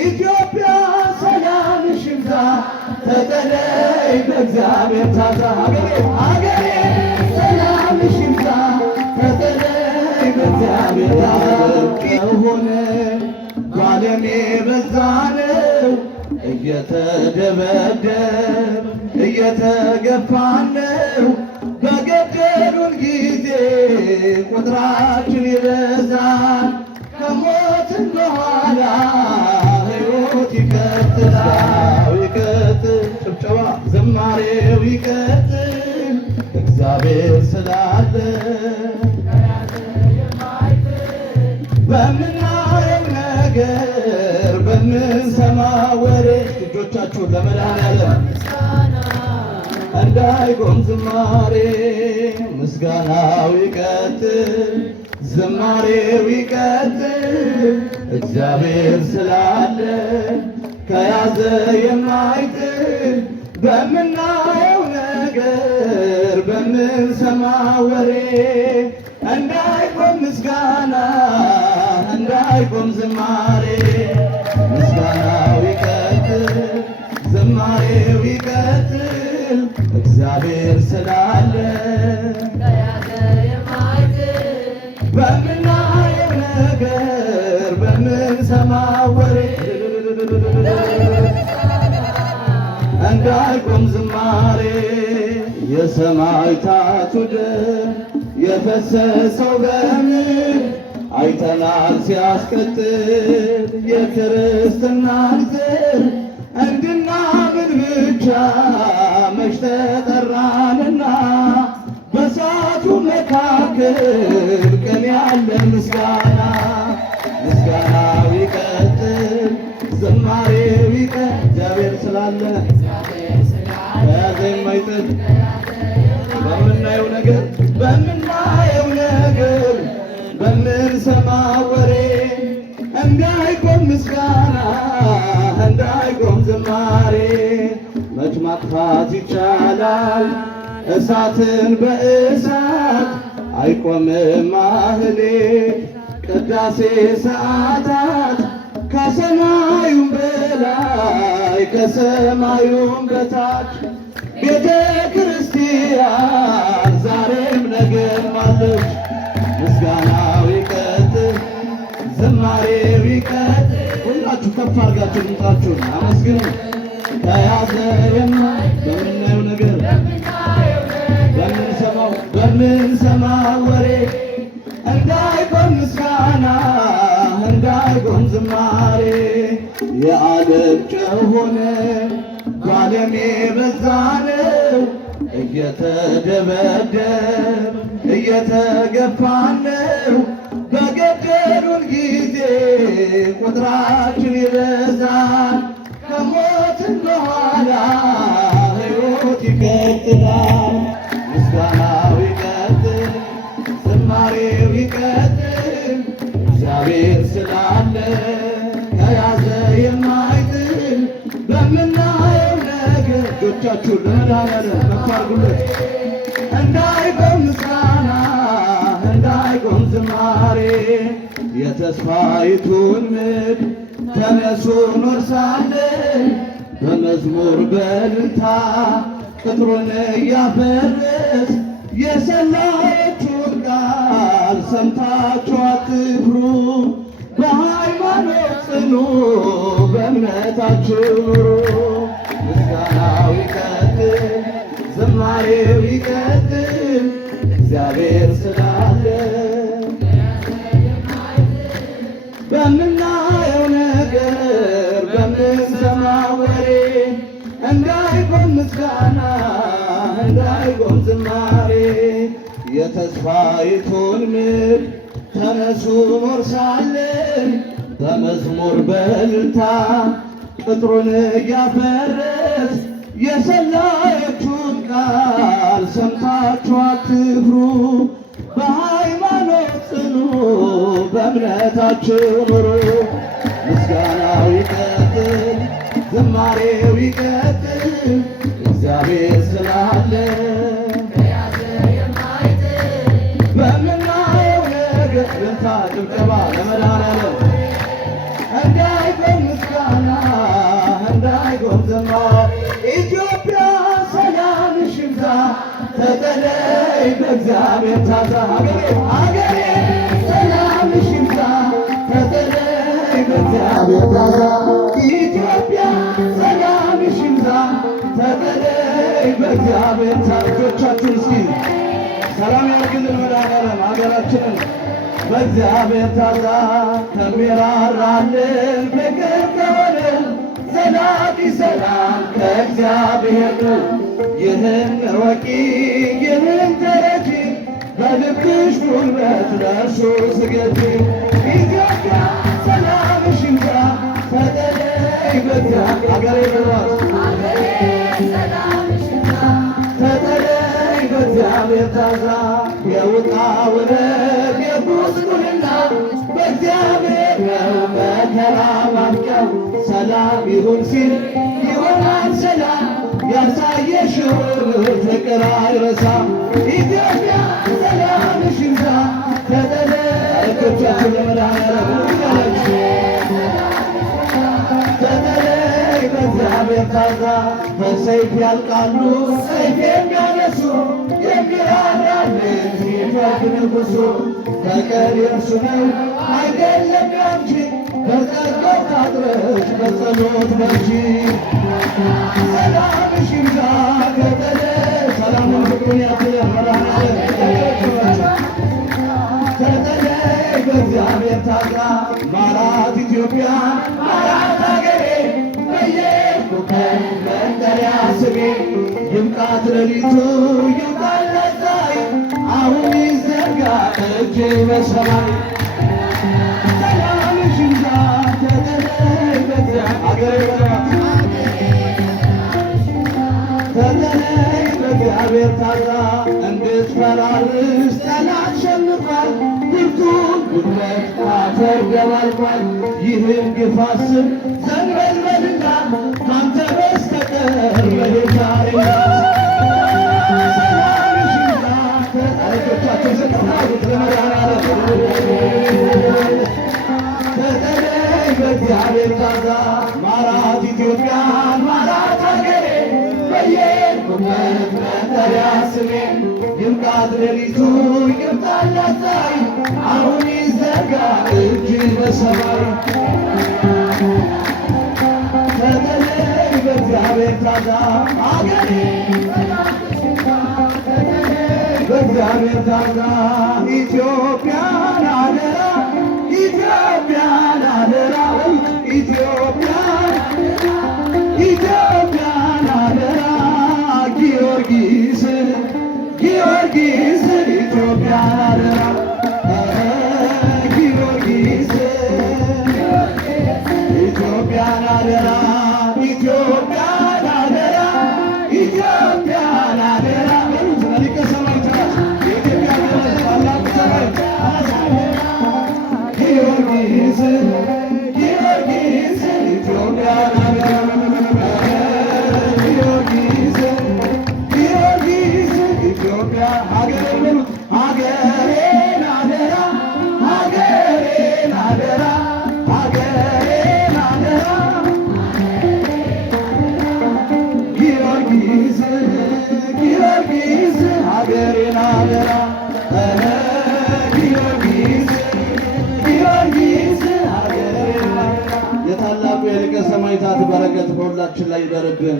ኢትዮጵያ ሰላምሽ ይብዛ ተጠለይ በእግዚአብሔር ታዛ አገሬ ሰላምሽ ይብዛ ተጠለይ በእግዚአብሔር ታዛ ሆነ ባለም የበዛነው እየተደበደብ እየተገፋነው በገደሉን ጊዜ ቁጥራችን ይበዛል ከሞትን በኋላ ሕይወት ይቀጥላል ይቀጥል ጭብጨባ ዝማሬው ይቀጥል እግዚአብሔር ስላለ በምናየው ነገር በምንሰማው ወሬ እጆቻችሁን ለመድኃኔዓለም እንዳይቆም ዝማሬ ምስጋናው ይቀጥል ዝማሬው ይቀጥል እግዚአብሔር ስላለ ከያዘ የማይጥል በምናየው ነገር በምንሰማው ወሬ እንዳይቆም ምስጋና እንዳይቆም ዝማሬ ምስጋናው ይቀጥል ዝማሬው ይቀጥል እግዚአብሔር ስላለ በምናየው ነገር በምንሰማው ወሬ እንዳይቆም ዝማሬ የሰማዕታቱ ደም የፈሰሰው በምድር አይተናል ሲያስቀጥል የክርስትናን ዘር እንድናምን ብቻ መች ተጠራንና በእሳቱ መካከል ቀን ያለ ምስጋና ምስጋናው ይቀጥል ዝማሬው ይቀጥል እግዚአብሔር ስላለ ከያዘ የማይጥል በምናየው ነገር በምንሰማው ወሬ እንዳይቆም ምስጋና እንዳይቆም ዝማሬ መች ማጥፋት ይቻላል እሳትን በእሳት አይቆምም ማህሌት ቅዳሴ ሰዓታት ከሰማዩም በላይ ከሰማዩም በታች ቤተ ክርስቲያን ዛሬም ነገም አለች ምስጋናው ይቀጥል ዝማሬው ይቀጥል ሁላችሁ ከፍ አድርጋችሁ ድምፃችሁን አመስግኑ ከያዘ በምናየው ነገር በምንሰማው ወሬ እንዳይቆም ምስጋና እንዳይቆም ዝማሬ የዓለም ጨው ሆነ ባለም የበዛነው እየተደበደብ እየተገፋነው በገደሉን ጊዜ ቁጥራችን ይበዛል ከሞትን በኋላ ሕይወት ይቀጥላል ምስጋናው ይቀጥል ዝማሬው ይቀጥል እግዚአብሔር ስላለ ከያዘ የማይጥል በምናየው ነገር እጆቻችሁን ለመድኃኔዓለም ከፍ አድርጉለት እንዳይቆም ምስጋና እንዳይቆም ዝማሬ የተስፋይቱን ምድር ተነሱ እንወርሳለን በመዝሙር በእልልታ ቅጥሩን እያፈረስ የሰላዮቹን ቃል ሰምታችሁ አትፍሩ በሃይማኖት ጽኑ በእምነታችሁ ኑሩ ምስጋናው ይቀጥል ዝማሬው ይቀጥል እግዚአብሔር ስላለ በምናየው ነገር በምንሰማው ወሬ እንዳይቆም ምስጋና እንዳይቆም ዝማሬ የተስፋይቱን ምድር ተነሱ እንወርሳለን በመዝሙር በእልልታ ቅጥሩን እያፈረስ የሰላዮቹን ቃል ሰምታችሁ አትፍሩ በሃይማኖት ጽኑ በእምነታችሁ ኑሩ ምስጋናው ይቀጥል ዝማሬው ይቀጥል እግዚአብሔር ስላለ በምናየው ነገር ጭብጨባ ለመድኃኔዓለም እንዳይቆም ምስጋና በእግዚአብሔር ታዛ ሀገሬ ሰላምሽ ይብዛ ተጠለይ በእግዚአብሔር ታዛ ኢትዮጵያ ሰላምሽ ይብዛ ተጠለይ በእግዚአብሔር ታዛ። ልጆቻችን እስኪ ሰላም ያርግልን መድኃኔዓለም ሀገራችንን በእግዚአብሔር ታዛ ከሚራራልን ፍቅር ከሆነን ዘላቂ ሰላም ከእግዚአብሔር ነው። ይህን እወቂ ይህን ተረጂ በልብሽ ጉልበት ለእርሱ ስገጂ። ኢትዮጵያ ሰላምሽ ይብዛ ተጠለይ በእግዚአብሔር አገሬ ብሏት ተጠለይ በእግዚአብሔር ታዛ የውጣ ውረድ የጉስቁልና በእግዚአብሔር ነው መከራ ማብቂያው። ሰላም ይሁን ሲል ይሆናል ሰላም ያሳየሽውን ፍቅር አይረሳ። ኢትዮጵያ ሰላምሽ ይብዛ ተጠለይ እጆቻችን ለመድኃኔዓለም ተጠለይ በእግዚአብሔር ታዛ በሰይፍ ያልቃሉ ሰይፍ የሚያነሱ የሚራራልን ሲፈርድ ንጉሡ በቀል የእርሱ ነው አይደለም ያንቺ በጸጋው ታጥረሽ በጸሎት በርቺ። ሰላምሽ ይብዛ ተጠለይ ሰላሙን ፍቅሩን ያድለን መድኃኔዓለም ተጠለይ በእግዚአብሔር ታዛ ማራት ኢትዮጵያ ማራት ሀገሬ በየሄድኩበት መጠሪያ ስሜ ይብቃት ሌሊቱ ይውጣለት ፀሐይ አሁን ይዘርጋ እጅ በሰማይ። ሰላምሽ ይብዛ ተጠለይ በእግዚአብሔር ተጠለይ በእግዚአብሔር ታዛ እንድትፈራርስ ጠላት ሸንፏል ብርቱን ጉልበት አፈር ደባልቋል። ይህን ግፍ አስብ ዘንበልበልና ካንተ በስተቀር መሄጃ የለም። ሰላምሽ ይብዛ ተጠለይ ተጠለይ በእግዚአብሔር ታዛ ማራት ኢትዮጵያን ማራት ሀገሬ በየሄድኩበት መጠሪያ ስሜ ይብቃት ሌሊቱ ይውጣለት ፀሐይ አሁን ይዘርጋ እጅ በሰማይ። ተጠለይ በእግዚአብሔር ታዛ ሀገሬ በእግዚአብሔር ታዛ ኢትዮጵያን አደራ ኢትዮጵያን አደራ ኢትዮጵያን አደራ ጊዮርጊስ ኢትዮጵያን አደራ ጊዮርጊስ ኢትዮጵያን አደራ ኢትዮጵያን አደራ ኢትዮጵያን አደራ ሊቀ ሰማዕታት የኢትዮጵያ ታላቁ ሰማዕት ጊዮርጊስ ኢትዮጵያን አደራ ጊዮርጊስ ኢትዮጵያ ሀገሬን አደራ ሀገሬን አደራ ሀገሬን አደራ ጊዮርጊስ ሀገሬን አደራ ጊዮርጊስ ሀገሬን አደራ። የታላቁ የሊቀ ሰማዕታት በረከት በሁላችን ላይ ይደርብን።